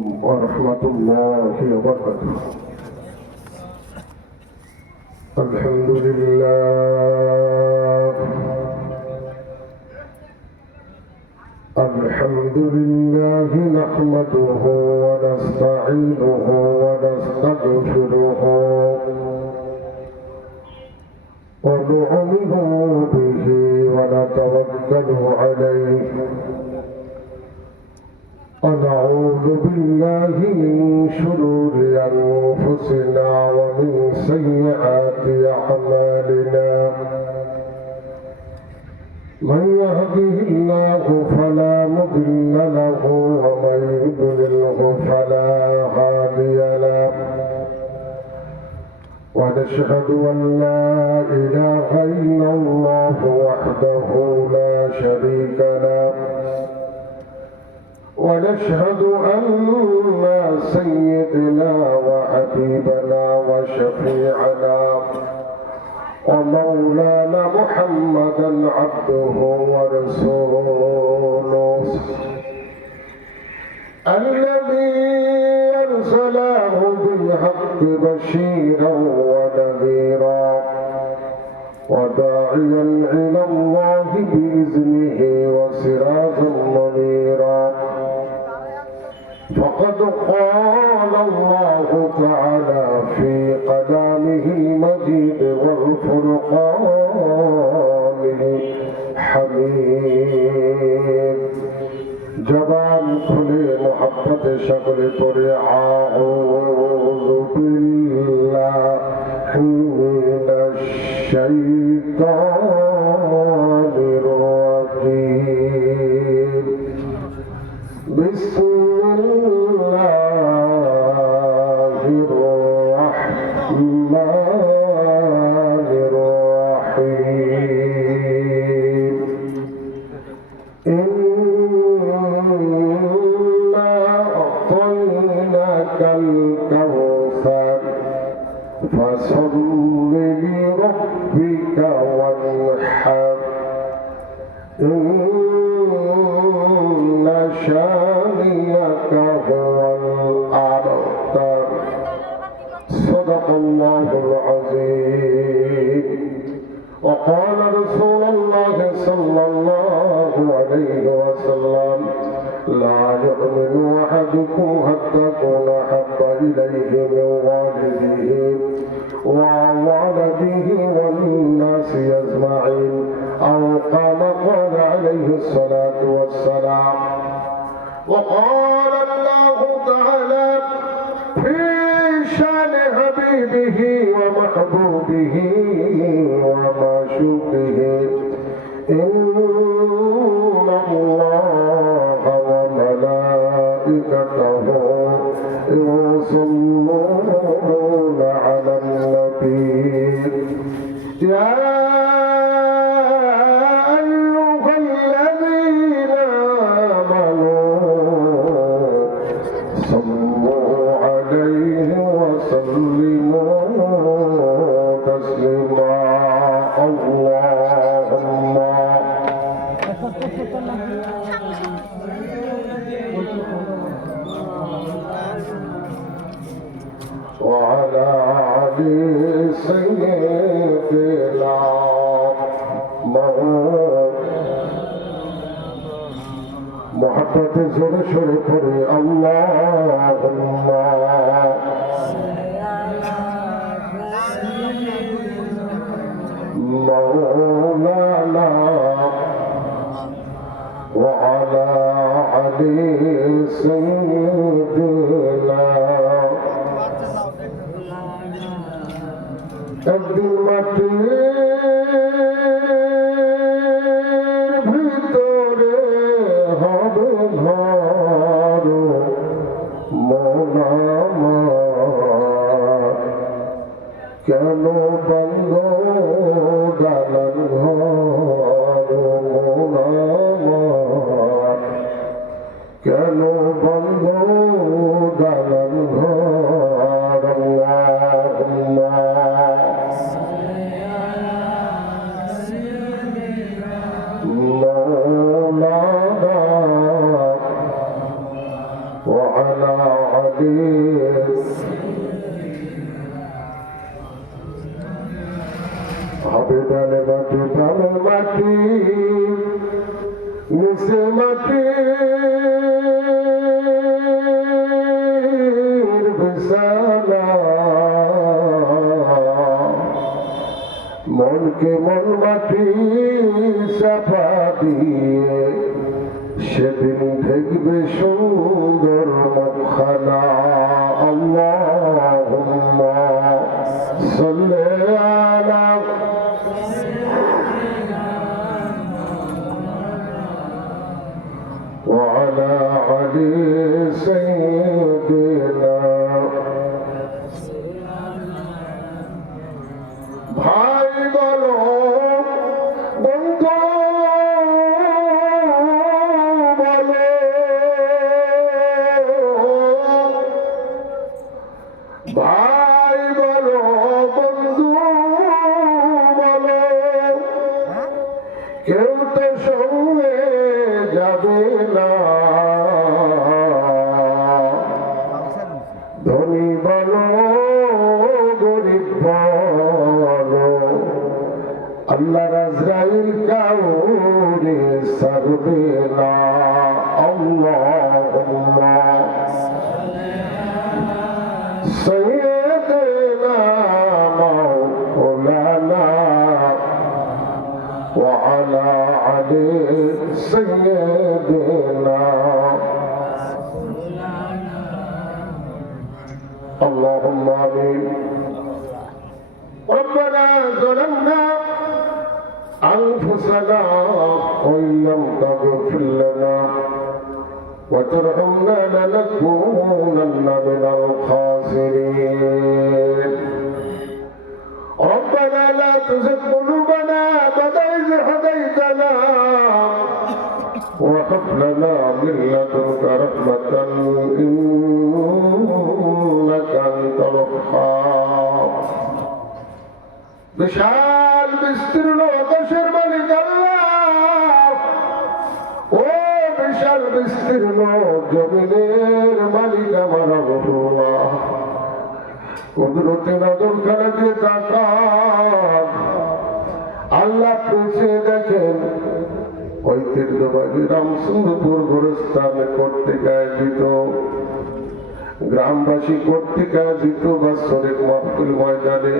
ورحمة الله وبركاته. الحمد لله نحمده ونستعينه ونستغفره ونؤمن به ونتوكل عليه ونعوذ بالله من شرور أنفسنا ومن سيئات أعمالنا من يهده الله فلا مضل له ومن يضلله فلا هادي له ونشهد أن لا إله إلا الله وحده لا شريك له ونشهد أن سيدنا وحبيبنا وشفيعنا ومولانا محمدا عبده ورسوله الذي أرسله بالحق بشيرا ونذيرا وداعيا إلى الله بإذنه وسراجا منيرا فقد قال الله تعالى في كلامه المجيد والفرقان الحميد جبان كل محبت شكل أعوذ بالله من الشيطان الرجيم بسم الله الرحمن الرحيم إنا أعطيناك الكوثر فصل لربك وانحر إن شانئك هو الأبتر صدق الله العظيم. وقال رسول الله صلى الله عليه وسلم لا يؤمن أحدكم حتى يكون أحب إليه من والده وولده والناس أجمعين أو كما قال عليه الصلاة والسلام. وقال الله تعالى في شأن حبيبه ومحبوبه ومعشوقه إن الله وملائكته يصلون على النبي يا أيها الذين آمنوا صلوا عليه وسلموا تسليما. اللهم وعلى آل سيدنا محبت زر شرف اللهم مولانا وعلى آل سيدنا মাটির ভিতরে হবে ঘর মন আমার কেন বন্ধ দালান ঘর মন আমার কেন বন্ধ দালান ঘর আল্লাহুম্মা مولانا وعلى عليه হবে ডালে মাটি ডালে মাটি নিচে মাটি বিছানা মনকে মন মাটি চাপা দিয়ে সেদিন দেখবে সুন্দর মুখখানা আল্লাহুম্মা সাল্লি আলা ওয়া আলা আলি সাইয়্যিদিনা ভাই বলো বন্ধু বলো ভাই বলো বন্ধু বলো কেউ তো সঙ্গে যাবে না ধনী বলো গরিব বলো আল্লাহ আজরাইল কাউরে ছাড়বে না আল্লাহুম্মা সাইয়্যিদিনা মাওলানা ওয়া আলা আলি সাইয়্যিদিনা اللهم آمين ربنا ظلمنا أنفسنا وإن لم تغفر لنا وترحمنا لنكونن من الخاسرين ربنا لا تزغ قلوبنا بعد إذ هديتنا وهب لنا من لدنك رحمة إنك أنت الوهاب বিশাল বিস্তীর্ণ আকাশের মালিক আল্লাহ ও বিশাল বিস্তীর্ণ জমিনের মালিক আমার আল্লাহ কুদরতি নজর খেলা দিয়ে তাকান আল্লাহ পেছে দেখেন ঐতিহ্যবাহী রামচন্দ্রপুর গোরস্থানে কর্তৃক আয়োজিত গ্রামবাসী কর্তৃক আয়োজিত বাৎসরিক মাহফিল ময়দানে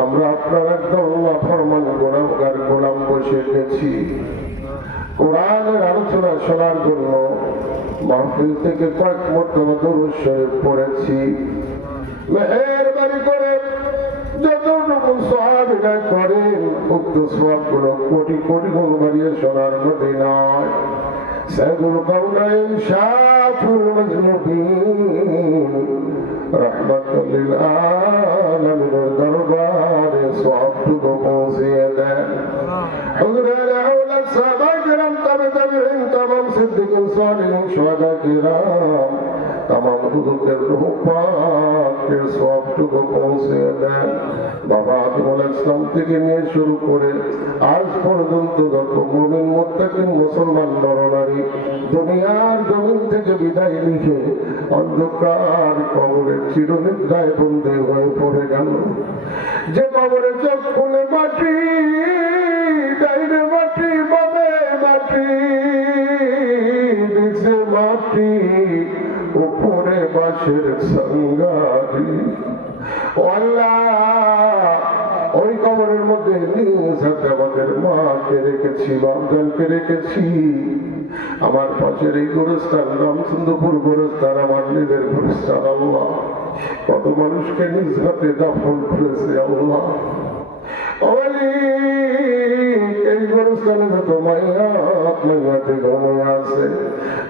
আমরা আপনার একদম নাফরমান গোলামগার গোলাম বসে গেছি কোরআনের আলোচনা শোনার জন্য মাহফিল থেকে কয়েক মর্তবা দরুদ শরীফ পড়েছি মেহেরবানি করে যতটুকু সাহাবীরা করেন উক্ত সওয়াবগুলো কোটি কোটি গুণ বাড়িয়ে শোনার মধ্যে নয় সাইয়্যিদুল কাওনাইন শাফিউল মাজলুবিন রাহমাতুল লিল আলামিনের দরবারে সওয়াবটুকু পৌঁছিয়ে দেন হুজুরের আওলাদ সাহাবায়ে কিরাম তাবেঈন তামাম সিদ্দিকিন সালিহিন শুহাদা কিরাম তামাম হুজুরদের রূহ পাকের সওয়াবটুকু পৌঁছিয়ে দেন বাবা আদম আলাইহিস সালাম থেকে নিয়ে শুরু করে আজ পর্যন্ত যত মুমিন মুত্তাকিন মুসলমান নরনারী দুনিয়ার জমিন থেকে বিদায় লিখে অন্ধকার কবরের চিরনিদ্রায় বন্দী হয়ে পড়ে গেল যে কবরে চোখ খুলে মাটি ডাইনে মাটি বামে মাটি নিচে মাটি উপরে বাঁশের সাঙ্গারি আল্লাহ ওই কবরের মধ্যে নিজ হাতে আমাদের মাকে রেখেছি বামজানকে রেখেছি আমার পাশের এই গোরস্থান রামচন্দ্রপুর গোরস্থান আমার নিজের গোরস্থান আল্লাহ কত মানুষকে নিজ হাতে দাফন করেছে আল্লাহ এই গোরস্থানে যত মাইয়াত মাইয়াতে ঘুমিয়ে আছে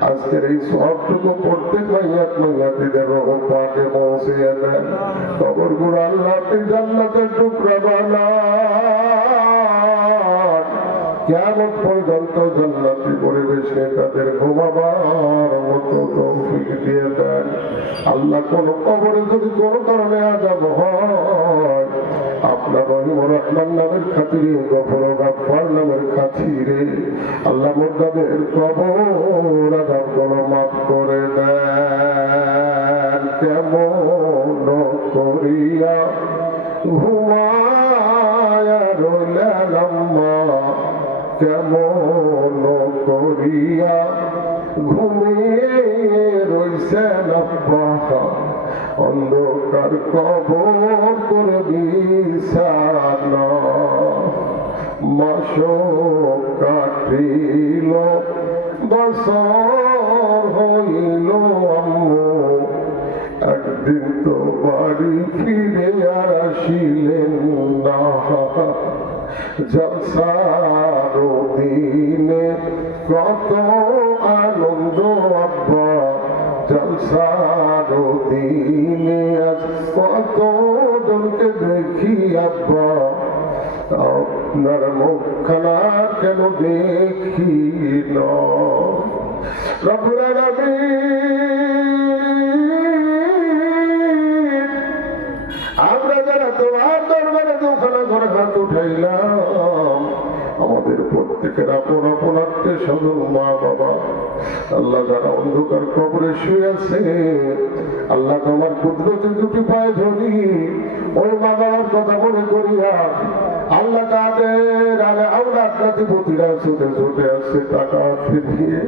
আজকের এই সবটুকু প্রত্যেক মাইয়াত মাইয়াতিদের রূহ পাকে পৌঁছিয়ে দেন কবরগুলো আল্লাহ আপনি জান্নাতের টুকরা বানান কিয়ামত পর্যন্ত জান্নাতি পরিবেশে তাদের ঘুমাবার মতো তৌফিক দিয়ে দেন আল্লাহ কোন কবরে যদি কোনো কারণে আযাব হয় আপনার রহিম রহমান নামের খাতিরে, গফর গাফফার নামের খাতিরে আল্লাহ মুর্দাদের কবর আযাবগুলো মাফ করে দেন। কেমন করিয়া ঘুমায়া রইলেন আম্মা, কেমন করিয়া ঘুমিয়ে রইছেন আব্বা, অন্ধকার কবর করে বিছানা। মাস কাটিল বছর হইল আম্মু, একদিন তো বাড়ি ফিরে আর আসিলেন না। জলসার দিনে কত আনন্দ আব্বা, জলসার দিনে আজ কত জনকে দেখি আব্বা, আপনার মুখখানা কেন দেখি না। রব্বুল আলামিন, আমরা যারা তোমার দরবারে দুখানা করে হাত উঠাইলাম, আমাদের প্রত্যেকের আপন আপন আত্মীয় স্বজন, মা বাবা, আল্লাহ যারা অন্ধকার কবরে শুয়ে আছে, আল্লাহ তোমার কুদরতে দুটি পায়ে ধরি ওই মা বাবার কথা মনে করিয়া আল্লাহ তাদের আওলাদ নাতিপুতিরা ছুটে ছুটে আসছে টাকা হাতে দিয়ে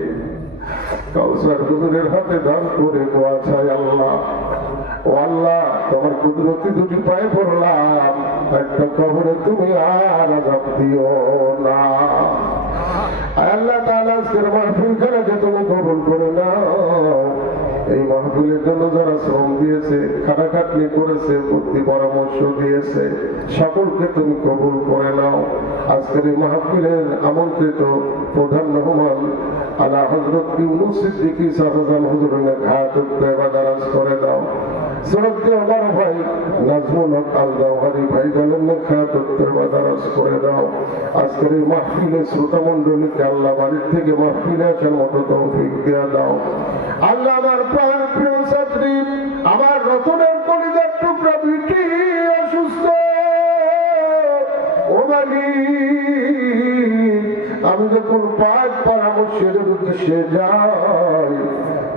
কাউসার হুজুরের হাতে দান করে দোয়া চাই। আল্লাহ ও আল্লাহ, তোমার কুদরতি দুটি পায়ে পড়লাম, একটা কবরে তুমি আর আযাব দিও না। আল্লাহ তাআলা আজকের মাহফিলখানাকে তুমি কবুল করে নাও। এই মাহফিলের জন্য যারা শ্রম দিয়েছে, খাটাখাটনি করেছে, বুদ্ধি পরামর্শ দিয়েছে, সকলকে তুমি কবুল করে নাও। আজকের এই মাহফিলের আমন্ত্রিত প্রধান মেহমান আলা হযরত ইউনূস সিদ্দিকী সাহেব হুজুরের হায়াতুত তয়্যিবা দারাজ করে দাও। শ্রদ্ধেয় বড় ভাই নাজমুল হক আল জওহারি ভাই জানের হায়াতুত তয়্যিবা দারাজ করে দাও। আজকের এই মাহফিলে শ্রোতা মণ্ডলীকে আল্লাহ বাড়ির থেকে মাহফিলে আসার মতো তৌফিক দিয়ে দাও। আল্লাহ আমার প্রাণ প্রিয় ছাত্রী, আমার রতনের কলিজার টুকরা বিটি অসুস্থ, ও মালিক, আমি যখন পাঁচ পরামর্শের উদ্দেশ্যে যাই,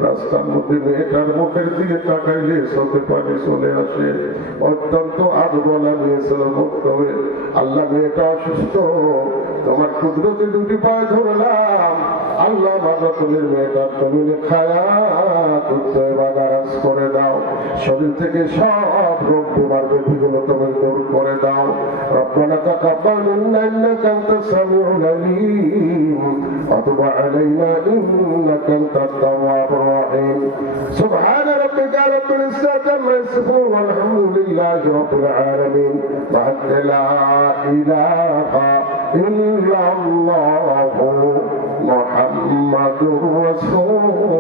রাস্তার মধ্যে মেয়েটার মুখের দিকে তাকাইলে চোখে পানি চলে আসে, অত্যন্ত আদবলা মেয়ে ছিল মুক্ত হয়ে। আল্লাহ মেয়েটা অসুস্থ, তোমার কুদরতে দুটি পায়ে ধরলাম, আল্লাহ মাজাতুলের মেয়েটার তুমি খায়াতুত তয়্যিবা দারাজ করে দাও। শরীর থেকে সব রোগ বিমার ব্যাধিগুলো তুমি দূর করে দাও। রব্বানা তাকাব্বাল মিন্না ইন্নাকা আনতাস সামিউল আলীম ওয়া তুব আলাইনা ইন্নাকা আনতাত তাওয়াবুর রাহিম। সুবহানা রাব্বিকা রাব্বিল ইজ্জাতি আম্মা ইয়াসিফুন ওয়া আলহামদুলিল্লাহি রাব্বিল আলামিন। লা ইলাহা ইল্লাল্লাহু মুহাম্মাদুর রাসূলুল্লাহ।